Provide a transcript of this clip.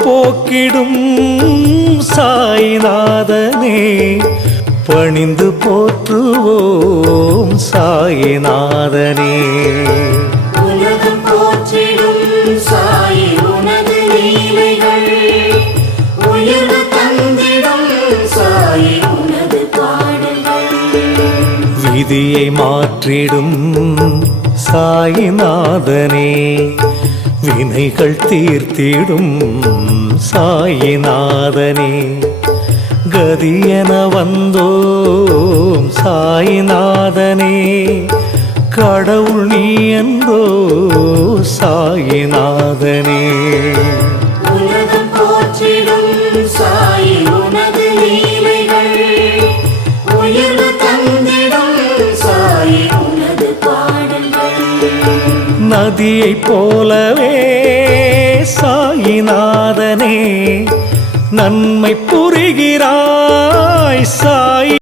போக்கிடும் சாயிநாதனே பணிந்து போற்றுவோம் சாயிநாதனே. உலகம் போற்றிடும் சாயி உனது லீலைகள் உயர்வு தந்திடும் சாயி உனது பாடல்கள். விதியை மாற்றிடும் சாயிநாதனே வினைகள் தீர்த்திடும் சாயிநாதனே. கதியென வந்தோம் சாயிநாதனே கடவுள் நீ என்றோ சாயிநாதனே. உலகம் போற்றிடும் சாயி உனது லீலைகள் உயர்வு தந்திடும் சாயி உனது பாடல்கள். நதியைப் போலவே சாயிநாதனே நன்மை புரிகிறாய்